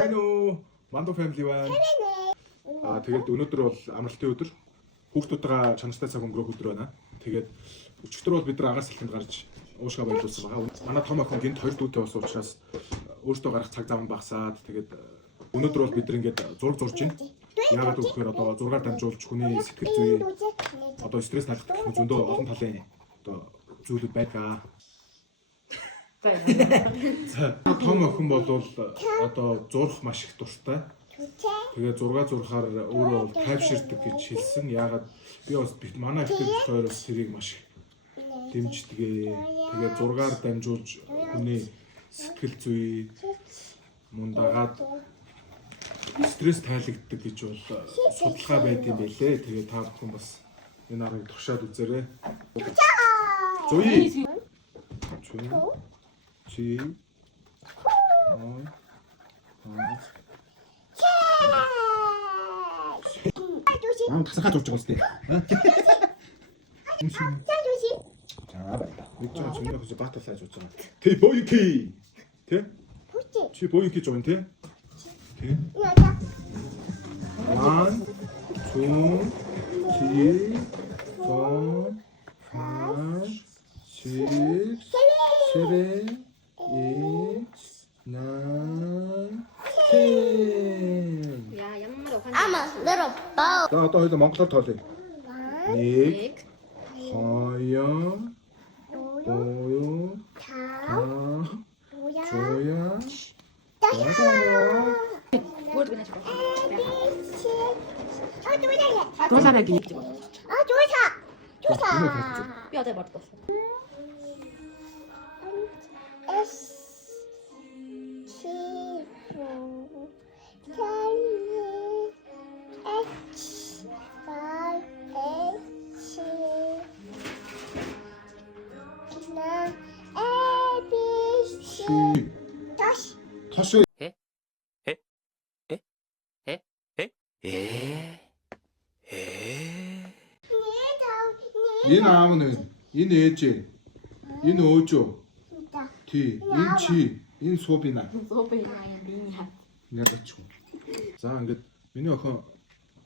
Hello, Mando family байна. Тэгээд өнөөдөр бол амралтын өдөр. Хүүхдүүдтэйгээ чанартай цаг өнгөрөөх өдөр байна. Тэгээд өчигдөр бол бид нар агаас салхинд гарч уушгаа баярлуулсан байгаа. Манай том охин гинт 2 дүүтэй болсон учраас өөртөө гарах цаг зав нь багасаад тэгээд өнөөдөр бол бид нар ингээд зураг зурж байна. Яагаад гэвэл одоо зургаар дамжуулж хүний сэтгэл зүй одоо стресс талах зөндөө олон талын одоо зүйлүүд байгаа. Том охин бол одоо зурх маш их дуртай. Тэгээ зураг зурхаар өөрөө бол тайвширдаг гэж хэлсэн. Яагаад би бас манай ихтэй хоёр бас тэрийг маш их дэмждэг. Тэгээ зургаар дамжуулж хүний сэтгэл зүй мөн дагаад стресс тайлагддаг гэж бол судалгаа байд юм байлээ. Тэгээ та бүхэн бас энэ аргыг туршаад үзээрэй. Зүй. Чи. Ам тасахад урж байгаа үстэй. За байна. Бид ч юм яг бааталж урж байгаа. Тэ боёки. Тэ? Чи боёки жоо тэ? Тэ? 1 2 3 4 5 6 7 8 9 10. 야, 양말 오칸. 아마 내려봐. За одоо хоёул монголоор тоолъё. 1 2 뭘 그냥 저거. 조사. 기 조사. 뼈대 머리 떴어. S T O K H Y H 나 A B C 다시 다시 энэ аав нь энэ ээж энэ өөжөө тий энэ чи энэ суубина 소비나야 미니야. ингээд ч юм. За ингээд миний охин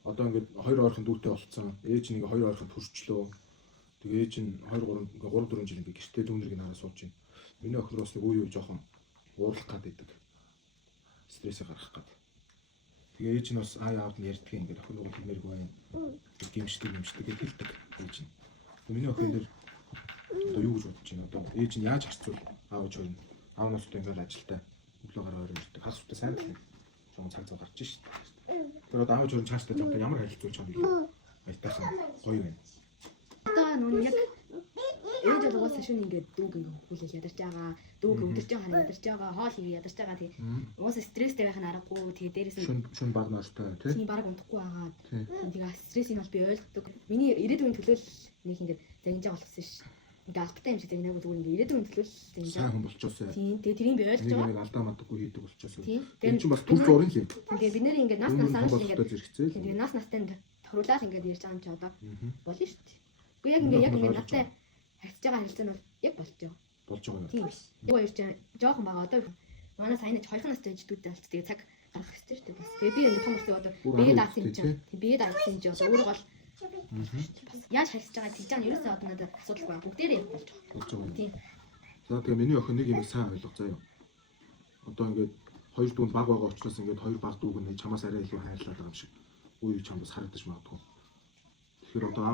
одоо ингээд 2 ойрхон дүүтэй болцсон. Ээж нэг 2 ойрхон төрчлөө. Тэгээ ээж нь 2 3 4 жил ингээд гэртээ дүүнэрийг хараа сууж байна. Миний охин бас нэг үе жоохон уурлах гад идэг. Стрессээ гаргах гад. Тэгээ ээж нь бас аавд нь ярьдаг ингээд охин руу хэлмээргүй байна. Гимшдэг гэж хэлдэг ээж нь. Миний охин дээр одоо юу гэж бодож байна? Одоо ээж нь яаж харцуул аав ч хоёр. Аав нь одоо ингээд ажилдаа өглөөгөр орой ирдэг. Хагас утаа сайн л юм цаг зав гарч шít. Тэр одоо аав ч хоёр цаашдаа жоо ямар харилцуулж чамд илүү баятайхан гоё байна. Одоо нүн яг ээж бол угаасаа шүн ингээд дүүг ингээд хүлээж ядарч байгаа. Дүүг өдөрж байгаа ядарч байгаа. Хоол хийгээ ядарч байгаа. Тэгээ угаасаа стресстэй байх нь аргагүй. Тэгээ дээрээс нь шүн баг нааштай тий. баг унтахгүй байгаа. Тэгээ стрессийг бол би ойлгодог. Миний ирээдүйн төлөөл нэг ингээд загнаж байгаа болсон ш. Ингээ албатай юм шиг загнаагүй зүгээр ингээ ирээдүйн төлөөл загнаж сайн хүн болчихсон. Тийм. Тэгээ тэрийг би ойлгож байгаа. Нэг алдаа мадаггүй хийдэг болчихсон. Тэр чинь бас түр зурын юм. Тэгээ бид нэр ингээ нас насаар ингээд зэрэгцээ. Тэгээ нас настайнд хурлаад ингээ ярьж байгаа юм чи одоо болно шүү дээ. Би яг ингээ надтай харьцаж байгаа харилцаа нь бол яг болж байгаа. Болж байгаа. Тийм биш. Яг хоёр ч жоохон байгаа одоо манай саяны 2 настай жидүүдтэй болчих. Тэгээ цаг гаргах хэрэгтэй шүү дээ. Тэгээ би энэ том болсон одоо бие даасан юм чинь. Тийм бие даасан юм чи одоо өөрөө бол яаж харьцаж байгаа тийж байгаа ерөөсөө одоо надад асуудал байна. Бүгдээрээ яг болж байгаа. Тийм. За тэгээ миний охин нэг юм сайн ойлгох заяа. Одоо ингээд 2 дүүнд баг байгаа учраас ингээд 2 баг дүүг нь чамаас арай илүү хайрлаад байгаа юм шиг үе чамаас харагдаж магадгүй. Тэгэхээр одоо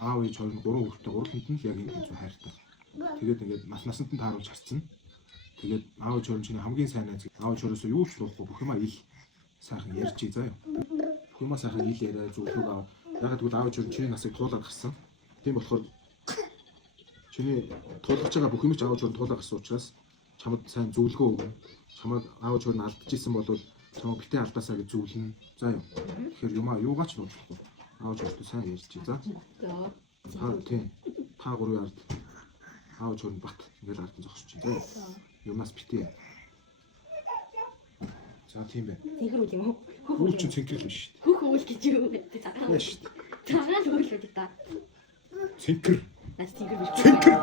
аав ээж 2 3 хүүхдээ 3-нд нь яг энэ зүйл хайртай. Тэгээд ингээд насанд нь тааруулж харцсан. Тэгээд аав ээж 2 чиний хамгийн сайн найз. Аав ээж 2-оос юу ч нуухгүй бүх юмаа ил сайхан ярьж заяа. Бүх юмаа сайхан ил яриа зөвлөг аав. Яг тэгвэл аав ээж 2 чиний насыг туулаад гарсан. Тийм болохоор чиний туулгаж байгаа бүх юмч аав ээж 2 туулаад гарсан учраас чамд сайн зөвлөгөө өгнө. Чамд аав ээж 2 нь алдчихсан бол чамд битээ алдаасаа гэж зөвлөнө. За юу. Тэгэхээр юмаа юугаач нуухгүй. Аав ээж 2 сайн ярьж за. За. Тийм. Та гурвын ард аав ээж 2 бат ингээл ард нь зогсож байна. Юмас битээ. За тийм байна. Цэнхэр үл юм уу? Үл чинь цэнхэр л биш шүү дээ. Хөх үл гэж юу гэдэг цагаан. Яа шүү дээ. Цагаан үл гэдэг та. Цэнхэр. Нас цэнхэр биш. Цэнхэр.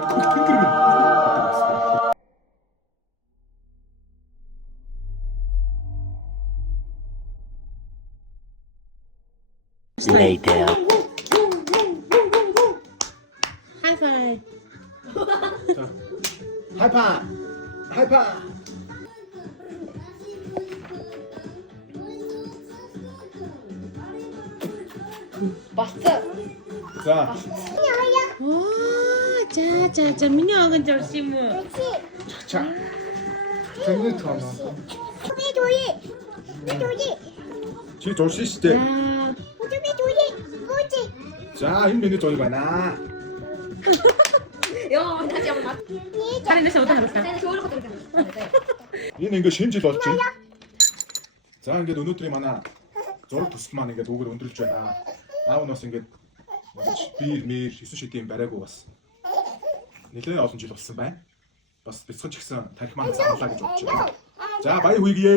later. High five. 하이파. 하이파. Болцоо. 자, Оо, за миний огон зорс юм уу? 자. 정리 좀. 우리 둘이 지 조시 시대. За. 우리 둘이 뭐지? 자, 이 메뉴 저기 봐나. Йоо, наад ямар. Харинаас удаан харагдаа. Сайн өөрөө хөдөлгөөн байна. Энэ ингээ шинэ жил болж байна. За, ингээд өнөөдрийн манай зураг төсөл маань ингээд үгээр өндөрлж байна. Аав нь бас ингээд биер мэр хэсэг шидийн бариагүй бас нэлээд олон жил болсон байна. Бас бяцхан ч гэсэн тарих маань саналаа гэж бодож байна. За, баяр хүргэе.